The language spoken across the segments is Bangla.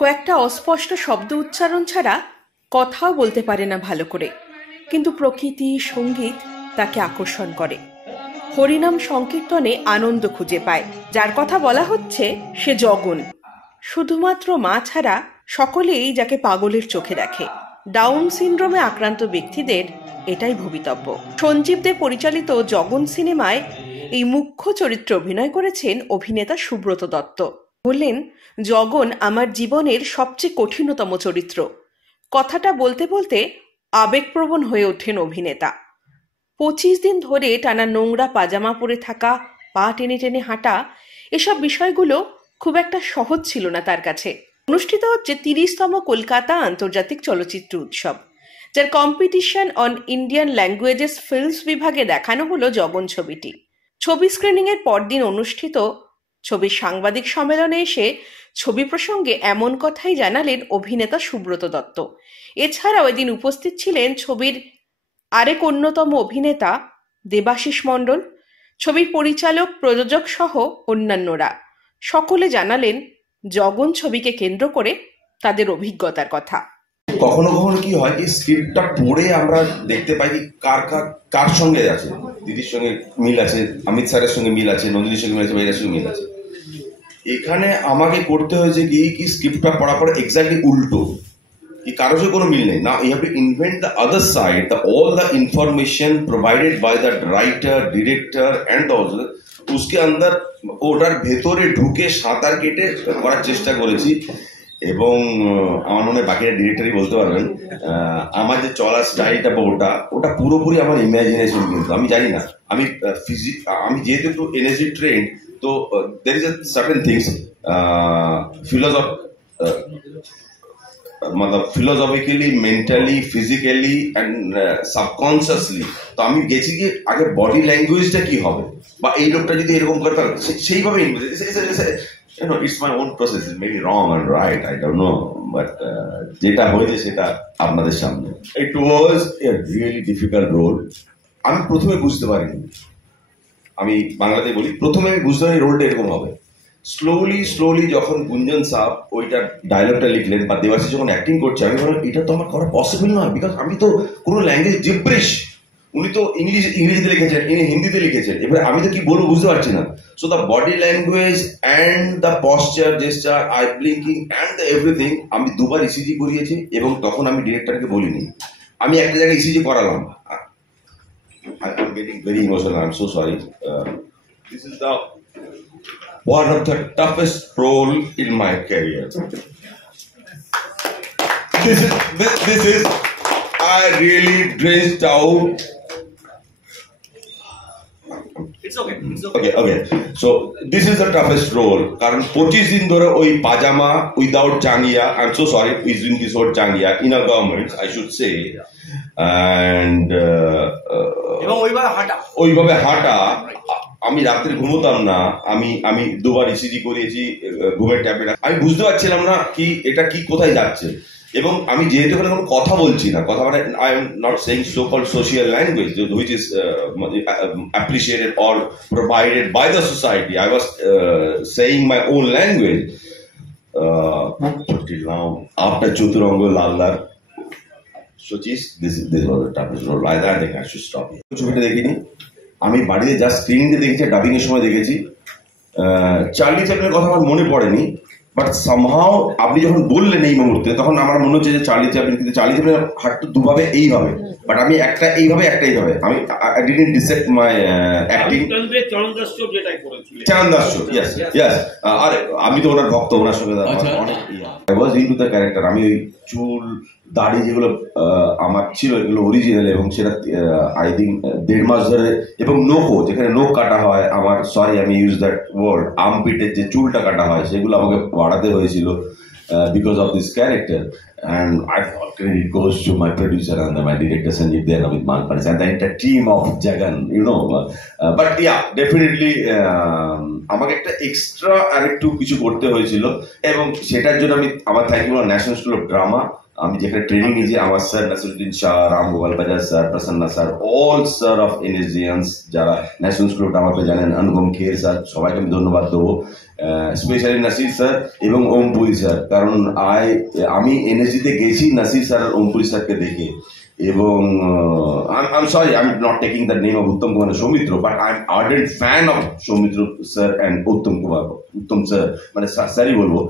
কয়েকটা অস্পষ্ট শব্দ উচ্চারণ ছাড়া কথাও বলতে পারে না ভালো করে, কিন্তু প্রকৃতি সঙ্গীত তাকে আকর্ষণ করে। হরিনাম সংকীর্তনে আনন্দ খুঁজে পায়। যার কথা বলা হচ্ছে সে জগন। শুধুমাত্র মা ছাড়া সকলেই যাকে পাগলের চোখে দেখে। ডাউন সিনড্রোমে আক্রান্ত ব্যক্তিদের এটাই ভবিতব্য। সঞ্জীব দে পরিচালিত জগন সিনেমায় এই মুখ্য চরিত্রে অভিনয় করেছেন অভিনেতা সুব্রত দত্ত। বললেন, জগন আমার জীবনের সবচেয়ে কঠিনতম চরিত্র। কথাটা বলতে বলতে আবেগপ্রবণ হয়ে ওঠেন অভিনেতা। 25 দিন ধরে টানা নোংরা পাজামা পরে থাকা, পা টেনে টেনে হাঁটা, এসব বিষয়গুলো খুব একটা সহজ ছিল না তার কাছে। অনুষ্ঠিত হচ্ছে 30তম কলকাতা আন্তর্জাতিক চলচ্চিত্র উৎসব, যার competition on Indian languages films বিভাগে দেখানো হলো জগন ছবিটি। ছবি স্ক্রিনিংয়ের পরদিন অনুষ্ঠিত ছবির সাংবাদিক সম্মেলনে এসে ছবি প্রসঙ্গে এমন কথাই জানালেন অভিনেতা সুব্রত দত্ত। এছাড়াও এদিন উপস্থিত ছিলেন ছবির আরেক অন্যতম অভিনেতা দেবাশিস মণ্ডল, ছবির পরিচালক, প্রযোজক সহ অন্যান্যরা। সকলে জানালেন জগন ছবিকে কেন্দ্র করে তাদের অভিজ্ঞতার কথা। কখনো কখনো কি হয়, এই স্ক্রিপ্টটা পড়ে আমরা দেখতে পাই কি কার সঙ্গে আছে। দিদির সঙ্গে মিল আছে, অমিত স্যারের সঙ্গে মিল আছে, নন্দিনীর সঙ্গে মিল আছে, ভাইয়ের সঙ্গে মিল আছে। এখানে আমাকে করতে হয়েছে কি স্ক্রিপ্টটা পড়ার পরে এক্স্যাক্টলি উল্টো, कि कारों से कोनो मिल नहीं। Now you have to invent the other side, all the information provided by the writer, director and also उसके अंदर ওটার ভেতরে ঢুকে সাঁতার কেটে করার চেষ্টা করেছি। এবং আমার মনে হয় বাকিরা ডিরেক্টরই বলতে পারবেন, আমার যে চলার স্টাইলটা বা ওটা পুরোপুরি আমার ইমাজিনেশন। কিন্তু আমি জানি না, আমি যেহেতু একটু এনার্জি ট্রেন্ড, তো there is a certain things मतलब philosophically, mentally, physically and subconsciously. তো আমি গেছি কি আগে বডি ল্যাঙ্গুয়েজটা কি হবে, বা এই লোকটা যদি এরকম করে সেইভাবে it's my own process, maybe wrong and right, I don't know, but যেটা হয়েছে সেটা আপনাদের সামনে। ইট ওয়াজ এ রিয়েলি ডিফিকাল্ট রোল। আমি প্রথমে বুঝতে পারিনি, আমি বাংলাতে বলি, প্রথমে আমি বুঝতে পারি রোলটা এরকম হবে। স্লোলি যখন গুঞ্জন সাহেব ওইটা ডায়লগটা লিখলেন বা দেবাশিস যখন অ্যাক্টিং করছে, আমি বললাম এটা তো আমার করা পসিবল নয়, বিকজ আমি তো কোনো ল্যাঙ্গুয়েজ জিব্রিশ। উনি তো ইংরেজিতে লিখেছেন, ইনি হিন্দিতে লিখেছেন, এবার আমি তো কি বলবো বুঝতে পারছি না। So the body language and the posture, gesture, I blinking and the everything, আমি দুবার ইসিজি করিয়েছি এবং তখন আমি ডিরেক্টরকে বলিনি, আমি একটা জায়গায় ইসিজি করালাম। I am getting very emotional, I am so sorry. This is the one of the toughest role in my career. This is I really drenched out. It's okay. Okay. So this is the toughest role. কারণ 25 দিন ধরে ওই পাজামা উইদাউট জাঙ্গিয়া, I'm so sorry using this word জাঙ্গিয়া, in a government I should say, and এবং ওইভাবে হাঁটা। আমি রাত্রে ঘুমোতাম না, আমি দুবার ইসিজি করিয়েছি, ঘুমের ট্যাবলেট। আমি বুঝতে পারছিলাম না কি এটা কি কোথায় যাচ্ছে। এবং আমি যেহেতু এখানে কোনো কথা বলছি না, কথা মানে I am not saying so called social language which is appreciated or provided by the society, I was saying my own language. আপনার চতুরঙ্গ লাল্লার সচিস, this was the toughest role. I think I should stop here. ছবিটা দেখিনি, আমি বাড়িতে জাস্ট স্ক্রিনিংয়ে দেখেছি, ডাবিং এর সময় দেখেছি। চার্লি চ্যাপলিনের কথা আমার মনে পড়েনি, বাট সামহাও আপনি যখন বললেন এই মুহূর্তে, তখন আমার মনে হচ্ছে যে চার্লি চ্যাপলিন, কিন্তু চার্লি চ্যাপলিন হাঁটতো দুভাবে এইভাবে, বাট আমি একটা এইভাবে একটা এইভাবে। আমি I didn't dissect my acting. চরণ দাস, ইয়েস। আরে আমি তো ওনার ভক্ত, ওনার সঙ্গে অনেক I was into the character. আমি ওই চুল দাড়ি যেগুলো আমার ছিল এগুলো অরিজিনাল, এবং সেটা আই থিঙ্ক 1.5 মাস ধরে, এবং নোকও যেখানে নোক কাটা হয়, আমার সরি আমি ইউজ দ্যাট ওয়ার্ড, আর্মপিটের যে চুলটা কাটা হয় সেগুলো আমাকে বাড়াতে হয়েছিল because of this character, and I thought credit goes to my producer and my director Sanjeev Dea, Amit Malpanis, and the entire team of Jagan, you know. But yeah, definitely আমাকে একটা এক্সট্রা আরেকটু কিছু করতে হয়েছিল, এবং সেটার জন্য আমি আমার thank you National School of Drama, আমি যেখানে ট্রেনিং নিয়েছি আমার sir Naseeruddin Shah, Ram Gopal Bajaj sir, Prasanna sir, all sir of NSDians যারা ন্যাশনাল স্কুল আমাকে জানেন, অনুপম খের স্যার, সবাইকে আমি ধন্যবাদ দেবো, স্পেশালি নাসির স্যার এবং ওমপুরি স্যার। কারণ আমি এনএসডিতে গেছি নাসির স্যার আর ওমপুরি স্যারকে দেখে, এবং I'm sorry, I'm not taking the name of Uttam Kumar and Soumitra, but I'm ardent fan of Soumitra sir and Uttam Kumar, Uttam sir, মানে স্যারই বলবো।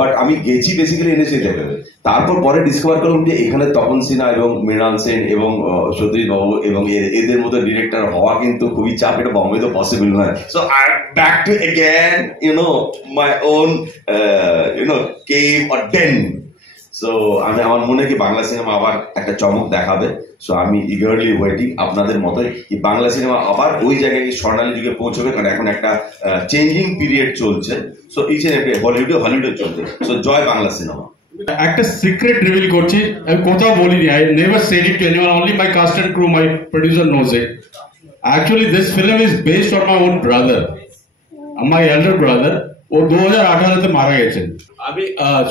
বাট আমি গেছি বেসিক্যালি এনেছি দেখে, তারপর পরে ডিসকভার করলাম যে এখানে তপন সিনহা এবং মৃণাল সেন এবং সতীশ বাবু এবং এদের মতো ডিরেক্টর হওয়া কিন্তু খুবই চাপ, এটা বম্বে তো পসিবল নয়। So I back to again my own cave or den. So আমি আমার মনে কি বাংলা সিনেমা আবার একটা চমক দেখাবে। সো আমি ইগারলি ওয়েটিং আপনাদের মতোই কি বাংলা সিনেমা আবার ওই জায়গায় স্বর্ণালী যুগে পৌঁছবে, কারণ এখন একটা চেঞ্জিং পিরিয়ড চলছে। সো ইচ এন্ড এভরি হলিউডে চলছে। সো জয় বাংলা সিনেমা। একটা সিক্রেট রিভিল করছি, আমি কোথাও বলিনি, I never said it to anyone, only my cast and crew, my producer knows it. Actually this film is based on my own brother, my elder brother. ও 2018-তে মারা গেছেন। আমি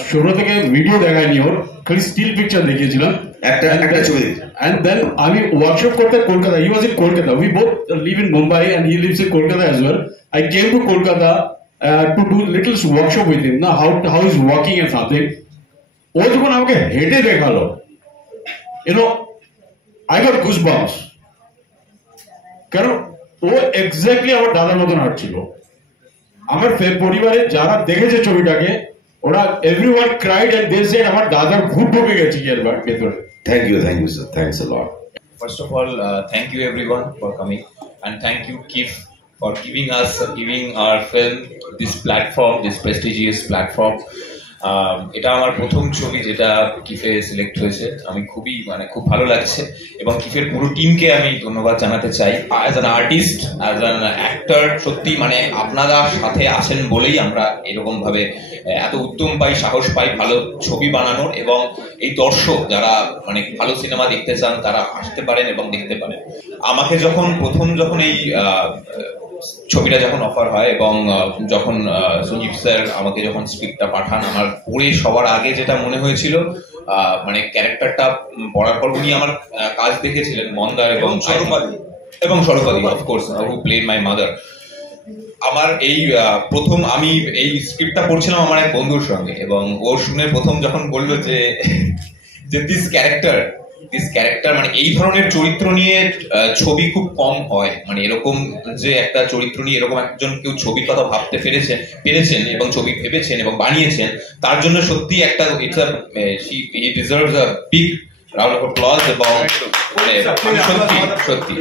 শুরু থেকে ভিডিও দেখাইনি ওর, খালি স্টিল পিকচার দেখিয়েছিলাম একটা ছবি। And then আমি ওয়ার্কশপ করতে Kolkata, he was in Kolkata, we both live in Mumbai and he lives in Kolkata as well. I came to Kolkata to do little workshop with him, now how he's working and something. ও যখন আমাকে হেঁটে দেখালো, I got goosebumps, কারণ ও এক্স্যাক্টলি আমার দাদার মতন হাঁটছিল। আমার পরিবারে যারা দেখেছে ছবিটাকে, ওরা everyone cried and they said আমার দাদার ভূত ঢুকে গেছে এর ভেতরে। Thank you sir, thanks a lot. First of all, thank you everyone for coming, and thank you Kif for giving our film this platform, this prestigious platform. এটা আমার প্রথম ছবি যেটা কিফে সিলেক্ট হয়েছে, আমি খুব ভালো লাগছে, এবং কিফের পুরো টিমকে আমি ধন্যবাদ জানাতে চাই। As an artist, as an actor, সত্যি আপনারা সাথে আছেন বলেই আমরা এরকম ভাবে এত উদ্যম পাই, সাহস পাই ভালো ছবি বানানোর, এবং এই দর্শক যারা ভালো সিনেমা দেখতে চান তারা আসতে পারেন এবং দেখতে পারেন। আমাকে যখন এই ছবিটা যখন অফার হয় এবং যখন সঞ্জীব স্যার আমাকে যখন স্ক্রিপ্টটা পাঠান, আমার পড়ে সবার আগে যেটা মনে হয়েছিল, ক্যারেক্টারটা পড়ার পর উনি আমার কাজ দেখেছিলেন, মন্দা এবং স্বরূপালী of course, who played my mother. আমার প্রথম আমি এই স্ক্রিপ্টটা পড়ছিলাম আমার এক বন্ধুর সঙ্গে, এবং ওর শুনে প্রথম যখন বললো যে দিস ক্যারেক্টার এই ধরনের চরিত্র নিয়ে ছবি খুব কম হয়, এরকম যে একটা চরিত্র নিয়ে এরকম একজন কেউ ছবির কথা ভাবতে পেরেছেন এবং ছবি ভেবেছেন এবং বানিয়েছেন, তার জন্য সত্যি একটা হি deserves a big round of applause. এবং সত্যি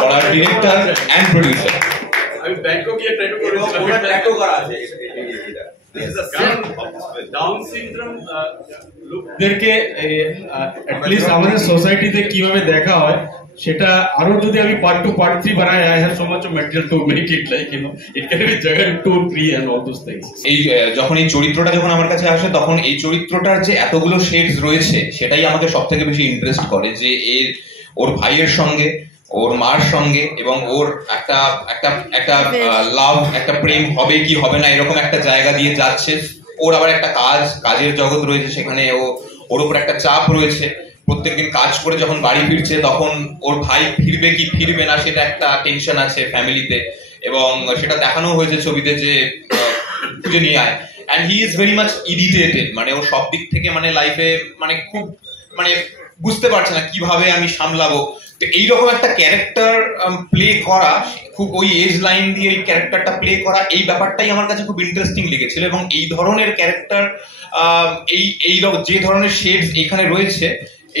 পড়ার ডিরেক্টর এন্ড প্রোডিউসার আমি ব্যাংকক গিয়ে ট্যাটু করেছিলাম। ডাউন সিনড্রোম লোকদেরকে অ্যাটলিস্ট আমাদের সোসাইটিতে কিভাবে দেখা হয় সেটা আরো যদি আমি পার্ট 2 পার্ট 3 বানাই, I have so much of material to make it like it can be জাগান 2, 3 এন্ড অল দোস থিংস। যখন এই চরিত্রটা যখন আমার কাছে আসে, তখন এই চরিত্রটার যে এতগুলো শেডস রয়েছে সেটাই আমাকে সব থেকে বেশি ইন্টারেস্ট করে, যে ওর ভাইয়ের সঙ্গে, ওর মার সঙ্গে, এবং ওর একটা লাভ, একটা প্রেম হবে কি হবে না এরকম একটা জায়গা দিয়ে যাচ্ছে। ওর আবার একটা কাজের জগৎ রয়েছে, সেখানে ওর উপর একটা চাপ রয়েছে, প্রত্যেকদিন কাজ করে যখন বাড়ি ফিরছে তখন ওর ভাই ফিরবে কি ফিরবে না সেটা একটা টেনশন আছে ফ্যামিলিতে, এবং সেটা দেখানো হয়েছে ছবিতে যে খুঁজে নিয়ে আয়। And he is very much irritated, ও সব দিক থেকে লাইফে খুব বুঝতে পারছে না কিভাবে আমি সামলাবো। তো এইরকম একটা ক্যারেক্টার প্লে করা, খুব ওই এজ লাইন দিয়ে এই ক্যারেক্টারটা প্লে করা, এই ব্যাপারটাই আমার কাছে খুব ইন্টারেস্টিং লেগেছিল। এবং এই ধরনের ক্যারেক্টার, এই যে ধরনের শেডস এখানে রয়েছে,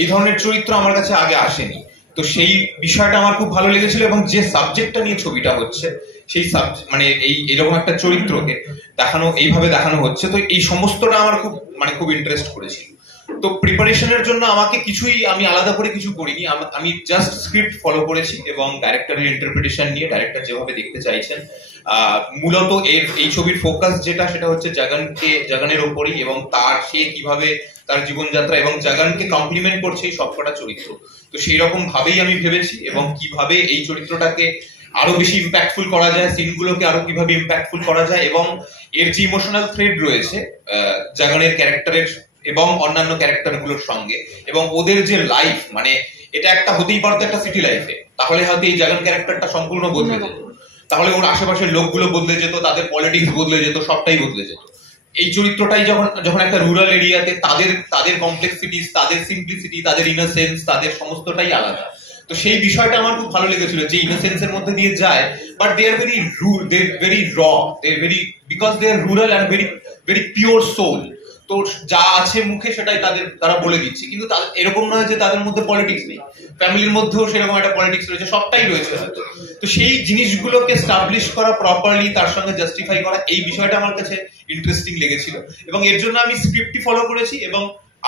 এই ধরনের চরিত্র আমার কাছে আগে আসেনি। তো সেই বিষয়টা আমার খুব ভালো লেগেছিল, এবং যে সাবজেক্টটা নিয়ে ছবিটা হচ্ছে সেই এইরকম একটা চরিত্রকে এইভাবে দেখানো হচ্ছে, তো এই সমস্তটা আমার খুব ইন্টারেস্ট করেছিল। তো প্রিপারেশনের জন্য আমি আলাদা করে কিছু করিনি, আমি জাস্ট স্ক্রিপ্ট ফলো করেছি এবং ডাইরেক্টরের ইন্টারপ্রিটেশন নিয়ে ডাইরেক্টর যেভাবে দেখতে চাইছেন। মূলত এই ছবির ফোকাস সেটা হচ্ছে জাগানের ওপরই, এবং সে কিভাবে তার জীবনযাত্রা এবং জাগানকে কমপ্লিমেন্ট করছে এই সবকটা চরিত্র। তো সেই রকম ভাবেই আমি ভেবেছি, এবং কিভাবে এই চরিত্রটাকে আরো বেশি ইম্প্যাক্টফুল করা যায়, সিনগুলোকে আরো কিভাবে ইম্প্যাক্টফুল করা যায়, এবং এর যে ইমোশনাল থ্রেড রয়েছে জাগানের ক্যারেক্টারের এবং অন্যান্য ক্যারেক্টারগুলোর সঙ্গে, এবং ওদের যে লাইফ, মানে এটা একটা হতেই পারতো একটা সিটি লাইফে, তাহলে হয়তো এই জাগান ক্যারেক্টারটা সম্পূর্ণ বদলে যেত, তাহলে ওর আশেপাশের লোকগুলো বদলে যেত, তাদের পলিটিক্স বদলে যেত, সবটাই বদলে যেত। এই চরিত্রটাই যখন একটা রুরাল এরিয়াতে তাদের কমপ্লেক্সিটিস, তাদের সিম্পলিসিটি, তাদের ইনোসেন্স, তাদের সমস্তটাই আলাদা। তো সেই বিষয়টা আমার খুব ভালো লেগেছিল, যে ইনোসেন্সের মধ্যে দিয়ে যায়, but they are very very raw, they are very, because they are rural and very very pure soul. তো যা আছে মুখে সেটাই তারা বলে দিচ্ছে, কিন্তু এরকম নয় যে তাদের মধ্যে পলিটিক্স নেই, ফ্যামিলির মধ্যেও সেরকম একটা পলিটিক্স রয়েছে, সবটাই রয়েছে হয়তো। তো সেই জিনিসগুলোকে স্টাবলিশ করা প্রপারলি, তার সঙ্গে জাস্টিফাই করা, এই বিষয়টা আমার কাছে ইন্টারেস্টিং লেগেছিল, এবং এর জন্য আমি স্ক্রিপ্টই ফলো করেছি। এবং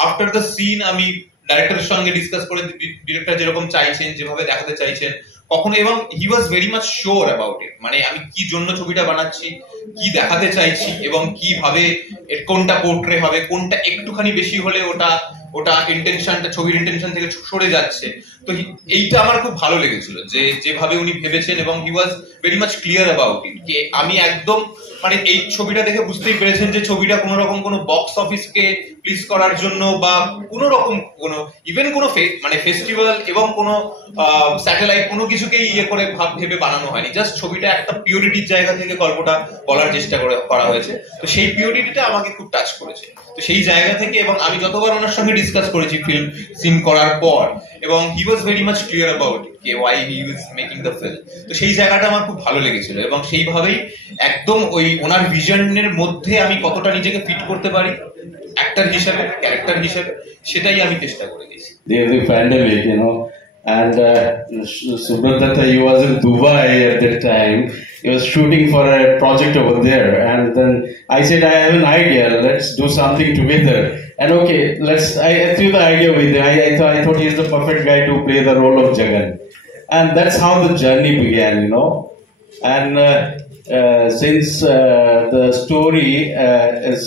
আফটার দ্য সিন আমি ডাইরেক্টরের সঙ্গে ডিসকাস করে, ডিরেক্টর যেরকম চাইছেন, যেভাবে দেখাতে চাইছেন কখনো, এবং he was very much sure about it, মানে আমি কি জন্য ছবিটা বানাচ্ছি, কি দেখাতে চাইছি, এবং কিভাবে কোনটা পোর্ট্রে হবে, কোনটা একটুখানি বেশি হলে ওটা ইন্টেনশনটা, ছবির ইন্টেনশন থেকে সরে যাচ্ছে। তো এইটা আমার খুব ভালো লেগেছিল, যে যেভাবে উনি ভেবেছেন, এবং he was very much clear about it. আমি একদম, মানে এই ছবিটা দেখে বুঝতেই পেরেছেন যে ছবিটা কোনো রকম কোনো বক্স অফিসকে প্লিজ করার জন্য, বা কোনো রকম ইভেন কোনো মানে ফেস্টিভ্যাল এবং কোনো স্যাটেলাইট কোনো কিছুকেই করে ভেবে বানানো হয়নি। জাস্ট ছবিটা একটা পিওরিটির জায়গা থেকে গল্পটা বলার চেষ্টা করা হয়েছে। তো সেই পিওরিটিটা আমাকে খুব টাচ করেছে। তো সেই জায়গা থেকে, এবং আমি যতবার ওনার সঙ্গে ডিসকাস করেছি ফিল্ম সিন করার পর, এবং he was very much clear about it, why he is making the film. তো সেই জায়গাটা আমার খুব ভালো লেগেছিল, এবং সেইভাবেই একদম ওই ওনার ভিশনের মধ্যে আমি কতটা নিজেকে ফিট করতে পারি অ্যাক্টর হিসেবে, ক্যারেক্টার হিসেবে, সেটাই আমি চেষ্টা করে গেছি। During the pandemic, and Subrat Datta, he was in Dubai at that time. He was shooting for a project over there, and then I said, I have an idea, let's do something together. And okay, I threw the idea with him. I thought he's the perfect guy to play the role of Jagan. And that's how the journey began, And since the story is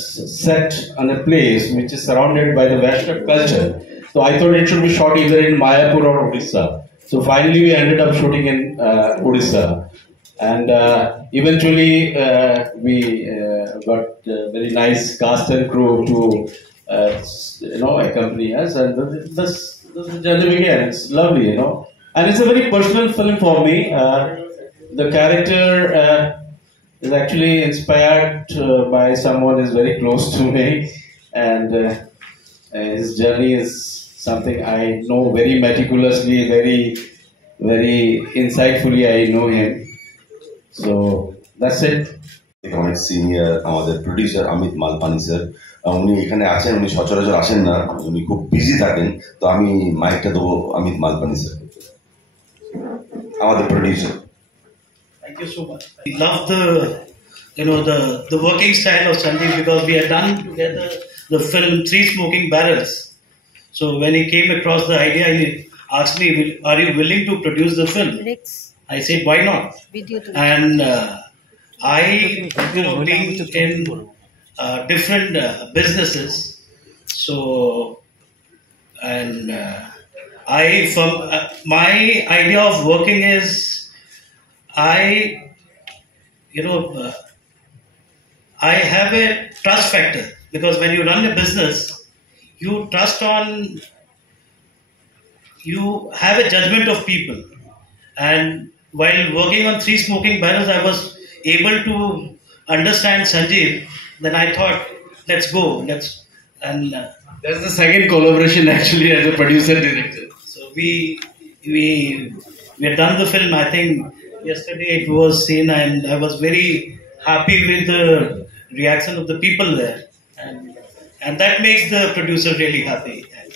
set on a place which is surrounded by the Vaishnav culture, so I thought it should be shot either in Mayapur or Odisha. So finally we ended up shooting in Odisha. And eventually we got a very nice cast and crew to accompany us. And this journey began. It's lovely, And it's a very personal film for me. The character is actually inspired by someone who is very close to me, and his journey is something I know very meticulously, very, very insightfully. I know him, so that's it. অনেক সিনিয়র আমাদের প্রডিউসার অমিত মালপানি স্যার, উনি এখানে আছেন, উনি সচরাচর আসেন না, উনি খুব বিজি থাকেন, তো আমি মাইকটা দেবো অমিত মালপানি স্যার, আমাদের producer. Thank you so much. I love the working style of Sandeep, because we had done together the film Three Smoking Barrels. So when he came across the idea, he asked me, "Are you willing to produce the film?" I said, "Why not?" And I, being in different businesses, so and from my idea of working is, I have a trust factor, because when you run a business, you have a judgment of people. And while working on Three Smoking Barrels, I was able to understand Sanjeev. Then I thought, let's go. That's the second collaboration actually as a producer director. So we had done the film. I think yesterday it was seen, and I was very happy with the reaction of the people there, and that makes the producer really happy.